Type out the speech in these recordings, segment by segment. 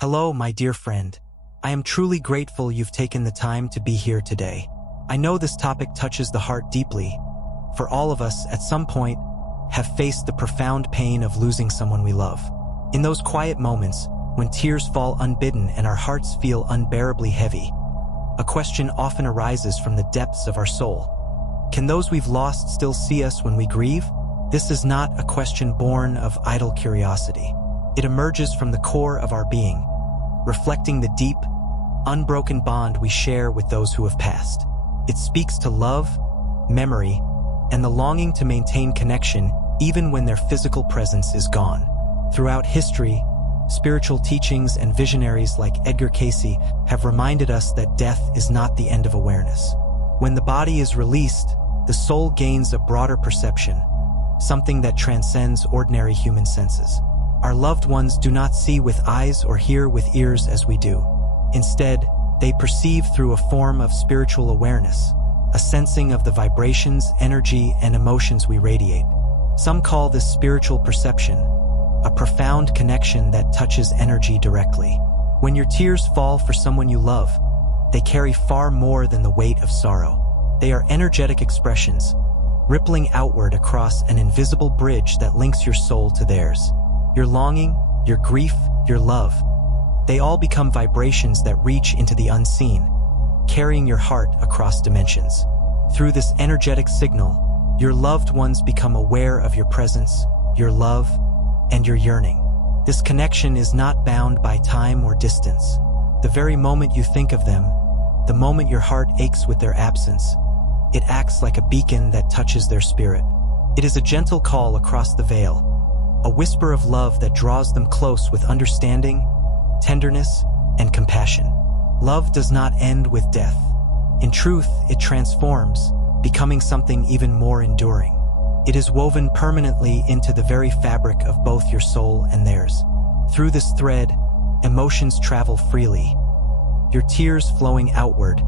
Hello, my dear friend. I am truly grateful you've taken the time to be here today. I know this topic touches the heart deeply, for all of us at some point have faced the profound pain of losing someone we love. In those quiet moments, when tears fall unbidden and our hearts feel unbearably heavy, a question often arises from the depths of our soul. Can those we've lost still see us when we grieve? This is not a question born of idle curiosity. It emerges from the core of our being, reflecting the deep, unbroken bond we share with those who have passed. It speaks to love, memory, and the longing to maintain connection even when their physical presence is gone. Throughout history, spiritual teachings and visionaries like Edgar Cayce have reminded us that death is not the end of awareness. When the body is released, the soul gains a broader perception, something that transcends ordinary human senses. Our loved ones do not see with eyes or hear with ears as we do. Instead, they perceive through a form of spiritual awareness, a sensing of the vibrations, energy, and emotions we radiate. Some call this spiritual perception, a profound connection that touches energy directly. When your tears fall for someone you love, they carry far more than the weight of sorrow. They are energetic expressions, rippling outward across an invisible bridge that links your soul to theirs. Your longing, your grief, your love, they all become vibrations that reach into the unseen, carrying your heart across dimensions. Through this energetic signal, your loved ones become aware of your presence, your love, and your yearning. This connection is not bound by time or distance. The very moment you think of them, the moment your heart aches with their absence, it acts like a beacon that touches their spirit. It is a gentle call across the veil, a whisper of love that draws them close with understanding, tenderness, and compassion. Love does not end with death. In truth, it transforms, becoming something even more enduring. It is woven permanently into the very fabric of both your soul and theirs. Through this thread, emotions travel freely, your tears flowing outward,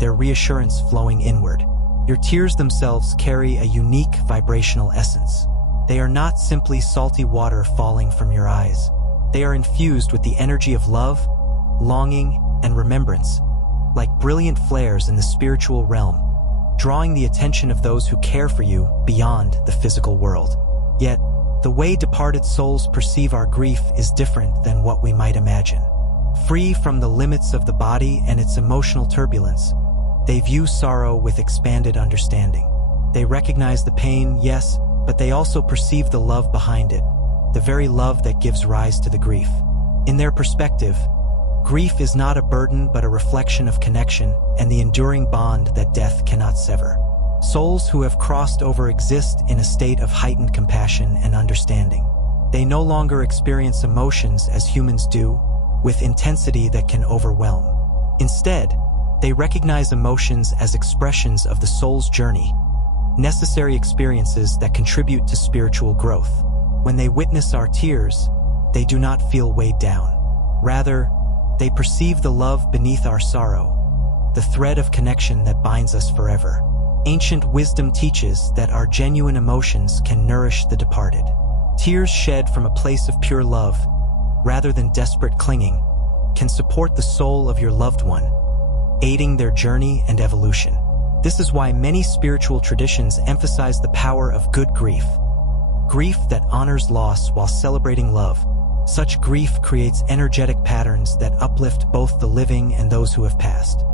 their reassurance flowing inward. Your tears themselves carry a unique vibrational essence. They are not simply salty water falling from your eyes. They are infused with the energy of love, longing, and remembrance, like brilliant flares in the spiritual realm, drawing the attention of those who care for you beyond the physical world. Yet, the way departed souls perceive our grief is different than what we might imagine. Free from the limits of the body and its emotional turbulence, they view sorrow with expanded understanding. They recognize the pain, yes, but they also perceive the love behind it, the very love that gives rise to the grief. In their perspective, grief is not a burden but a reflection of connection and the enduring bond that death cannot sever. Souls who have crossed over exist in a state of heightened compassion and understanding. They no longer experience emotions as humans do, with intensity that can overwhelm. Instead, they recognize emotions as expressions of the soul's journey, necessary experiences that contribute to spiritual growth. When they witness our tears, they do not feel weighed down. Rather, they perceive the love beneath our sorrow, the thread of connection that binds us forever. Ancient wisdom teaches that our genuine emotions can nourish the departed. Tears shed from a place of pure love, rather than desperate clinging, can support the soul of your loved one, aiding their journey and evolution. This is why many spiritual traditions emphasize the power of good grief. Grief that honors loss while celebrating love. Such grief creates energetic patterns that uplift both the living and those who have passed.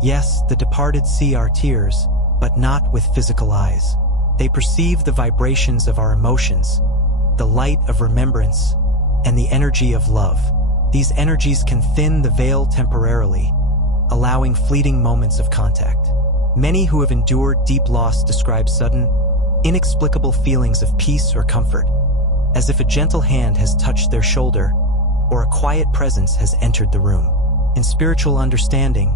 Yes, the departed see our tears, but not with physical eyes. They perceive the vibrations of our emotions, the light of remembrance, and the energy of love. These energies can thin the veil temporarily, allowing fleeting moments of contact. Many who have endured deep loss describe sudden, inexplicable feelings of peace or comfort, as if a gentle hand has touched their shoulder or a quiet presence has entered the room. In spiritual understanding,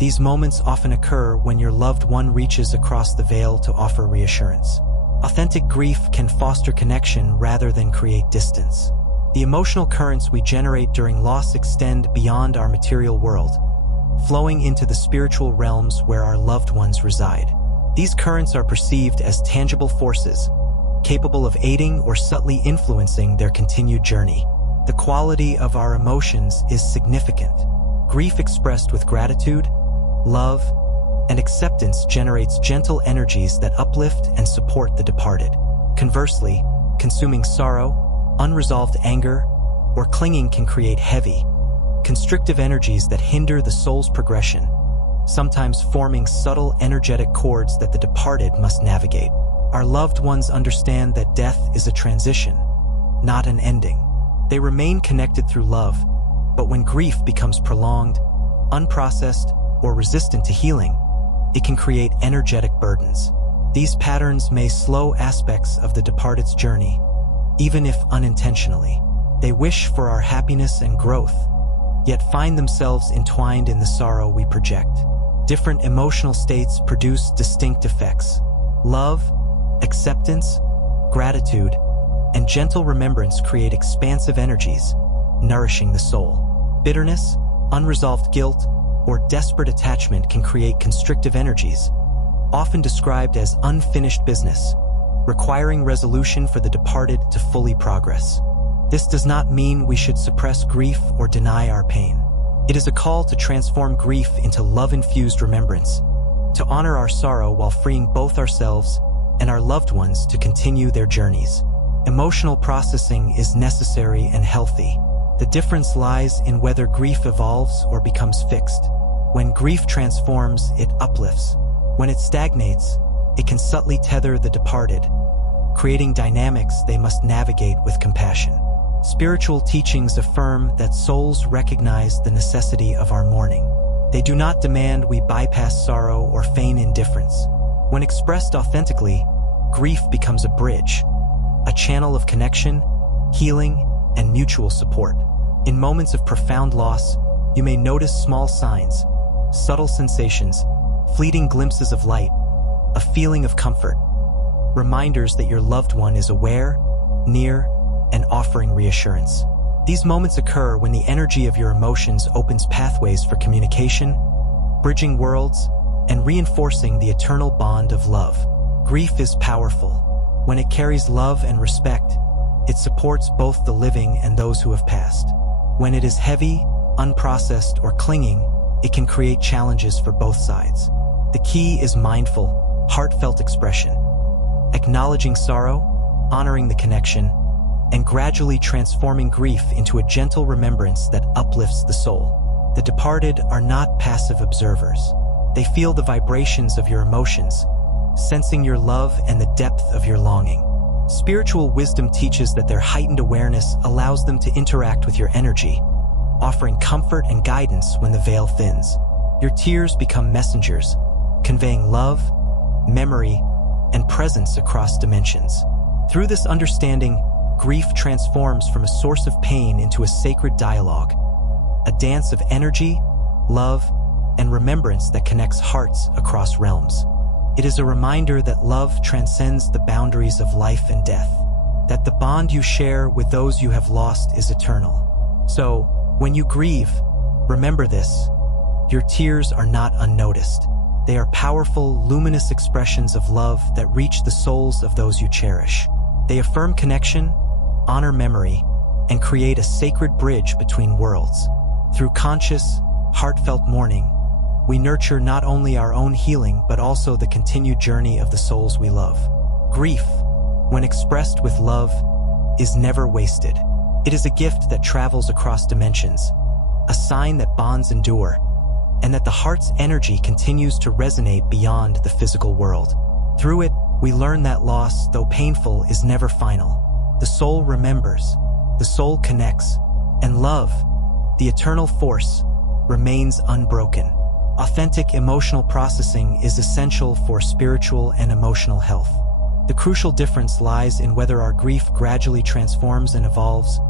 these moments often occur when your loved one reaches across the veil to offer reassurance. Authentic grief can foster connection rather than create distance. The emotional currents we generate during loss extend beyond our material world, flowing into the spiritual realms where our loved ones reside. These currents are perceived as tangible forces, capable of aiding or subtly influencing their continued journey. The quality of our emotions is significant. Grief expressed with gratitude, love, and acceptance generates gentle energies that uplift and support the departed. Conversely, consuming sorrow, unresolved anger, or clinging can create heavy, constrictive energies that hinder the soul's progression, sometimes forming subtle energetic cords that the departed must navigate. Our loved ones understand that death is a transition, not an ending. They remain connected through love, but when grief becomes prolonged, unprocessed, or resistant to healing, it can create energetic burdens. These patterns may slow aspects of the departed's journey, even if unintentionally. They wish for our happiness and growth, yet find themselves entwined in the sorrow we project. Different emotional states produce distinct effects. Love, acceptance, gratitude, and gentle remembrance create expansive energies, nourishing the soul. Bitterness, unresolved guilt, or desperate attachment can create constrictive energies, often described as unfinished business, requiring resolution for the departed to fully progress. This does not mean we should suppress grief or deny our pain. It is a call to transform grief into love-infused remembrance, to honor our sorrow while freeing both ourselves and our loved ones to continue their journeys. Emotional processing is necessary and healthy. The difference lies in whether grief evolves or becomes fixed. When grief transforms, it uplifts. When it stagnates, it can subtly tether the departed, creating dynamics they must navigate with compassion. Spiritual teachings affirm that souls recognize the necessity of our mourning. They do not demand we bypass sorrow or feign indifference. When expressed authentically, grief becomes a bridge, a channel of connection, healing, and mutual support. In moments of profound loss, you may notice small signs, subtle sensations, fleeting glimpses of light, a feeling of comfort, reminders that your loved one is aware, near, and offering reassurance. These moments occur when the energy of your emotions opens pathways for communication, bridging worlds, and reinforcing the eternal bond of love. Grief is powerful. When it carries love and respect, it supports both the living and those who have passed. When it is heavy, unprocessed, or clinging, it can create challenges for both sides. The key is mindful, heartfelt expression, acknowledging sorrow, honoring the connection, and gradually transforming grief into a gentle remembrance that uplifts the soul. The departed are not passive observers. They feel the vibrations of your emotions, sensing your love and the depth of your longing. Spiritual wisdom teaches that their heightened awareness allows them to interact with your energy, offering comfort and guidance when the veil thins. Your tears become messengers, conveying love, memory, and presence across dimensions. Through this understanding, grief transforms from a source of pain into a sacred dialogue, a dance of energy, love, and remembrance that connects hearts across realms. It is a reminder that love transcends the boundaries of life and death, that the bond you share with those you have lost is eternal. So, when you grieve, remember this: your tears are not unnoticed. They are powerful, luminous expressions of love that reach the souls of those you cherish. They affirm connection, honor memory, and create a sacred bridge between worlds. Through conscious, heartfelt mourning, we nurture not only our own healing but also the continued journey of the souls we love. Grief, when expressed with love, is never wasted. It is a gift that travels across dimensions, a sign that bonds endure, and that the heart's energy continues to resonate beyond the physical world. Through it, we learn that loss, though painful, is never final. The soul remembers, the soul connects, and love, the eternal force, remains unbroken. Authentic emotional processing is essential for spiritual and emotional health. The crucial difference lies in whether our grief gradually transforms and evolves,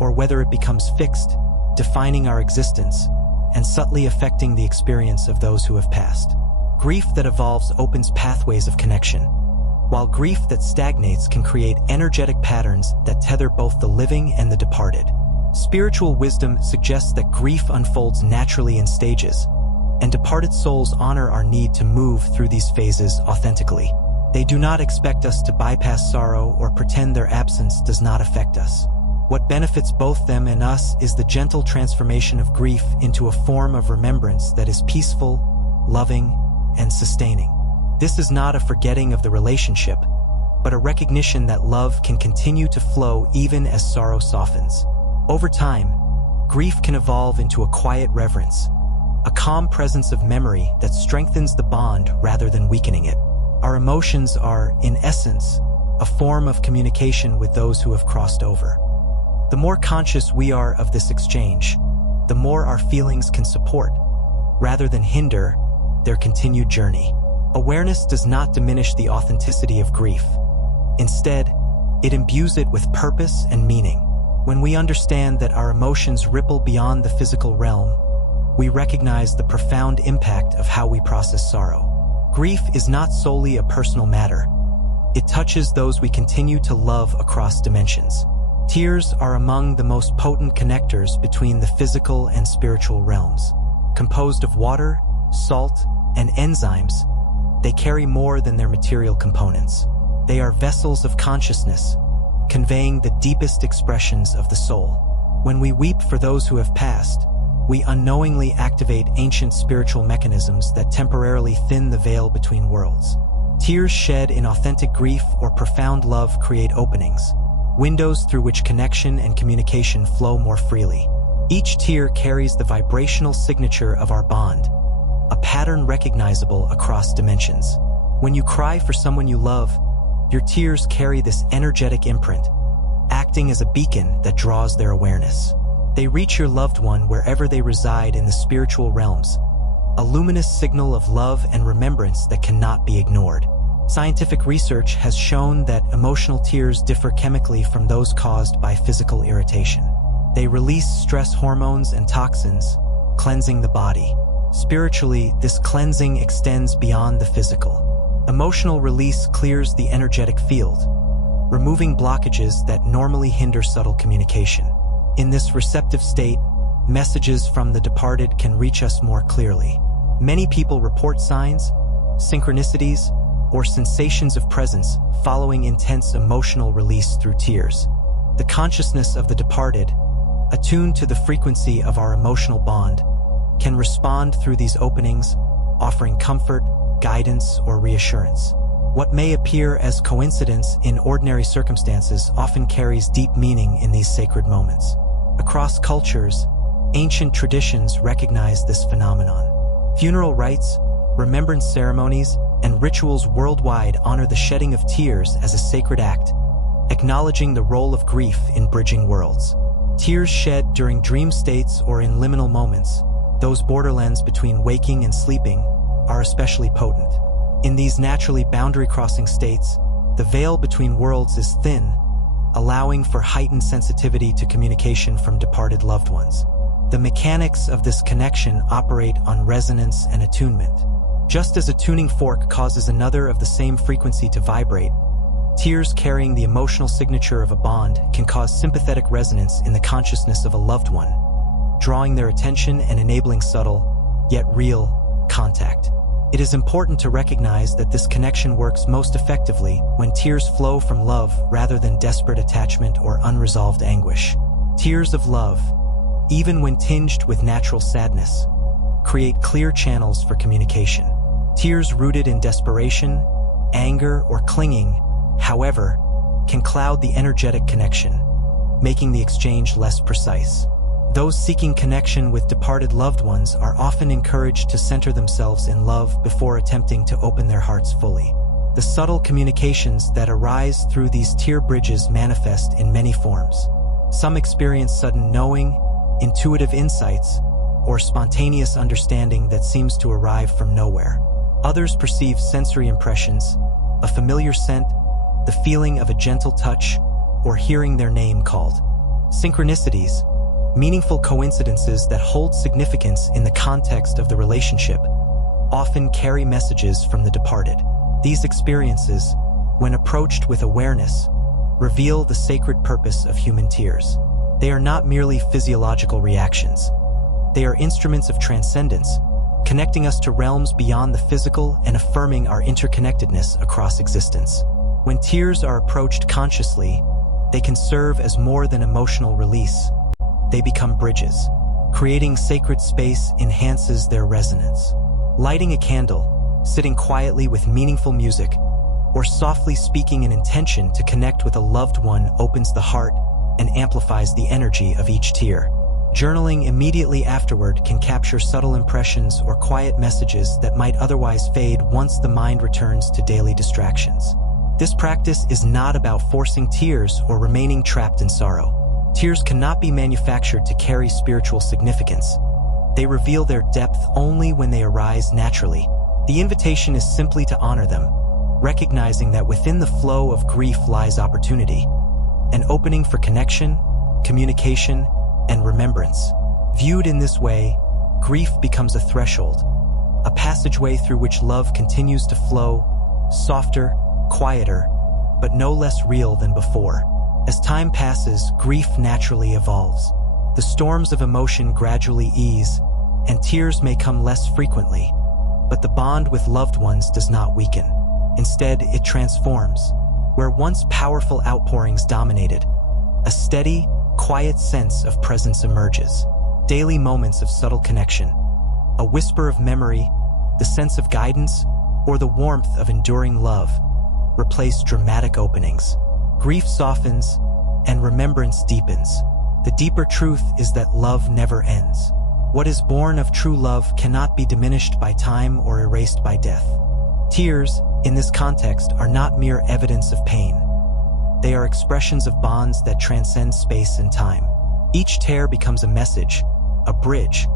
or whether it becomes fixed, defining our existence, and subtly affecting the experience of those who have passed. Grief that evolves opens pathways of connection, while grief that stagnates can create energetic patterns that tether both the living and the departed. Spiritual wisdom suggests that grief unfolds naturally in stages, and departed souls honor our need to move through these phases authentically. They do not expect us to bypass sorrow or pretend their absence does not affect us. What benefits both them and us is the gentle transformation of grief into a form of remembrance that is peaceful, loving, and sustaining. This is not a forgetting of the relationship, but a recognition that love can continue to flow even as sorrow softens. Over time, grief can evolve into a quiet reverence, a calm presence of memory that strengthens the bond rather than weakening it. Our emotions are, in essence, a form of communication with those who have crossed over. The more conscious we are of this exchange, the more our feelings can support, rather than hinder, their continued journey. Awareness does not diminish the authenticity of grief. Instead, it imbues it with purpose and meaning. When we understand that our emotions ripple beyond the physical realm, we recognize the profound impact of how we process sorrow. Grief is not solely a personal matter. It touches those we continue to love across dimensions. Tears are among the most potent connectors between the physical and spiritual realms. Composed of water, salt, and enzymes, they carry more than their material components. They are vessels of consciousness, conveying the deepest expressions of the soul. When we weep for those who have passed, we unknowingly activate ancient spiritual mechanisms that temporarily thin the veil between worlds. Tears shed in authentic grief or profound love create openings, windows through which connection and communication flow more freely. Each tear carries the vibrational signature of our bond, a pattern recognizable across dimensions. When you cry for someone you love, your tears carry this energetic imprint, acting as a beacon that draws their awareness. They reach your loved one wherever they reside in the spiritual realms, a luminous signal of love and remembrance that cannot be ignored. Scientific research has shown that emotional tears differ chemically from those caused by physical irritation. They release stress hormones and toxins, cleansing the body. Spiritually, this cleansing extends beyond the physical. Emotional release clears the energetic field, removing blockages that normally hinder subtle communication. In this receptive state, messages from the departed can reach us more clearly. Many people report signs, synchronicities, or sensations of presence following intense emotional release through tears. The consciousness of the departed, attuned to the frequency of our emotional bond, can respond through these openings, offering comfort, guidance, or reassurance. What may appear as coincidence in ordinary circumstances often carries deep meaning in these sacred moments. Across cultures, ancient traditions recognize this phenomenon. Funeral rites, remembrance ceremonies, and rituals worldwide honor the shedding of tears as a sacred act, acknowledging the role of grief in bridging worlds. Tears shed during dream states or in liminal moments, those borderlands between waking and sleeping, are especially potent. In these naturally boundary-crossing states, the veil between worlds is thin, allowing for heightened sensitivity to communication from departed loved ones. The mechanics of this connection operate on resonance and attunement. Just as a tuning fork causes another of the same frequency to vibrate, tears carrying the emotional signature of a bond can cause sympathetic resonance in the consciousness of a loved one, drawing their attention and enabling subtle, yet real, contact. It is important to recognize that this connection works most effectively when tears flow from love rather than desperate attachment or unresolved anguish. Tears of love, even when tinged with natural sadness, create clear channels for communication. Tears rooted in desperation, anger, or clinging, however, can cloud the energetic connection, making the exchange less precise. Those seeking connection with departed loved ones are often encouraged to center themselves in love before attempting to open their hearts fully. The subtle communications that arise through these tear bridges manifest in many forms. Some experience sudden knowing, intuitive insights, or spontaneous understanding that seems to arrive from nowhere. Others perceive sensory impressions, a familiar scent, the feeling of a gentle touch, or hearing their name called. Synchronicities, meaningful coincidences that hold significance in the context of the relationship, often carry messages from the departed. These experiences, when approached with awareness, reveal the sacred purpose of human tears. They are not merely physiological reactions. They are instruments of transcendence, connecting us to realms beyond the physical and affirming our interconnectedness across existence. When tears are approached consciously, They can serve as more than emotional release. They become bridges. Creating sacred space enhances their resonance. Lighting a candle, sitting quietly with meaningful music, or softly speaking an intention to connect with a loved one opens the heart and amplifies the energy of each tear. Journaling immediately afterward can capture subtle impressions or quiet messages that might otherwise fade once the mind returns to daily distractions. This practice is not about forcing tears or remaining trapped in sorrow. Tears cannot be manufactured to carry spiritual significance. They reveal their depth only when they arise naturally. The invitation is simply to honor them, recognizing that within the flow of grief lies opportunity, an opening for connection, communication, and remembrance. Viewed in this way, grief becomes a threshold, a passageway through which love continues to flow, softer, quieter, but no less real than before. As time passes, grief naturally evolves. The storms of emotion gradually ease, and tears may come less frequently, but the bond with loved ones does not weaken. Instead, it transforms. Where once powerful outpourings dominated, a steady, quiet sense of presence emerges. Daily moments of subtle connection, a whisper of memory, the sense of guidance, or the warmth of enduring love replace dramatic openings. Grief softens, and remembrance deepens. The deeper truth is that love never ends. What is born of true love cannot be diminished by time or erased by death. Tears, in this context, are not mere evidence of pain. They are expressions of bonds that transcend space and time. Each tear becomes a message, a bridge,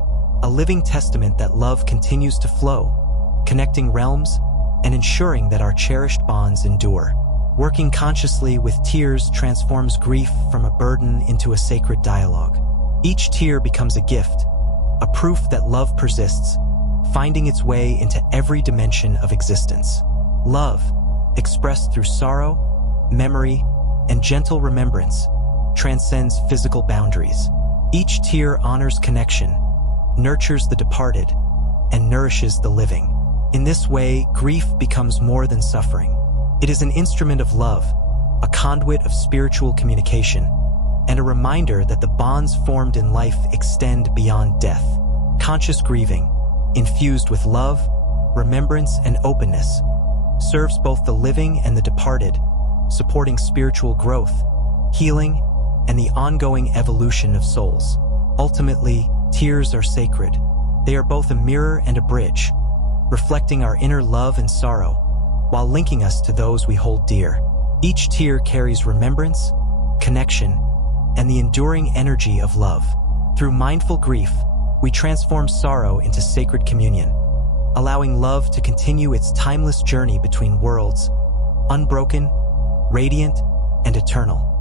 a living testament that love continues to flow, connecting realms and ensuring that our cherished bonds endure. Working consciously with tears transforms grief from a burden into a sacred dialogue. Each tear becomes a gift, a proof that love persists, finding its way into every dimension of existence. Love, expressed through sorrow, memory, and gentle remembrance, transcends physical boundaries. Each tear honors connection, nurtures the departed, and nourishes the living. In this way, grief becomes more than suffering. It is an instrument of love, a conduit of spiritual communication, and a reminder that the bonds formed in life extend beyond death. Conscious grieving, infused with love, remembrance, and openness, serves both the living and the departed, supporting spiritual growth, healing, and the ongoing evolution of souls. Ultimately, tears are sacred. They are both a mirror and a bridge, reflecting our inner love and sorrow, while linking us to those we hold dear. Each tear carries remembrance, connection, and the enduring energy of love. Through mindful grief, we transform sorrow into sacred communion, allowing love to continue its timeless journey between worlds, unbroken, radiant, and eternal.